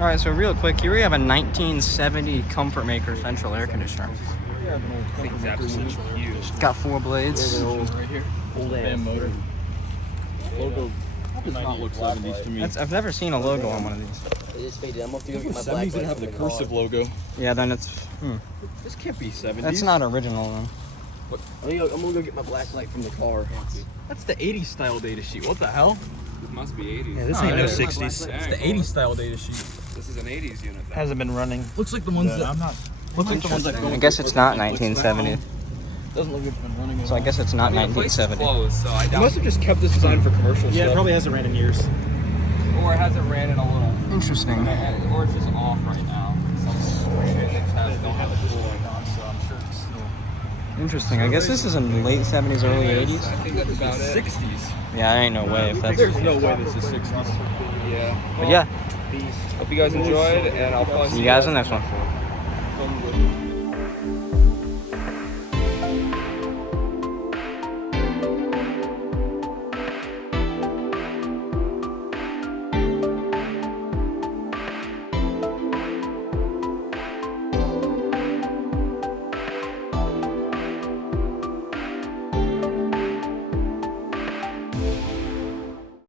All right, so real quick, here we have a 1970 Comfortmaker Central Air Conditioner. Thing's absolutely huge. It's got 4 blades. Right here. Old ass motor. Logo Does not look 70s to me. I've never seen a logo on one of these. They just faded. I'm gonna have to go get my 70s black that light have from the the cursive car. logo. Yeah, then it's... This can't be 70s. That's not original, then. I'm gonna go get my black light from the car. That's the 80s style data sheet. What the hell? It must be 80s. Yeah, this Oh, ain't no yeah. 60s. It's the 80s style data sheet. This is an 80s unit. Then. Hasn't been running. Looks like the ones that I'm not. Looks like the ones that go. I guess it's not 1970. Doesn't look like it's been running. So I guess it's not I mean, the place is 1970. closed, so I They doubt. must have just kept this design for commercial Yeah, it stuff. probably hasn't ran in years. Or it hasn't ran in a little. Interesting. Or it's just off right now. Some shit don't have a cooling on, so I'm sure it's still. Interesting. I guess this is in the late 70s, early 80s. I think that's about it. 60s. Yeah, I ain't no way if that's... There's no way this is 60s. Yeah. But yeah, Hope you guys enjoyed, and I'll probably see you guys in the next one. Film with-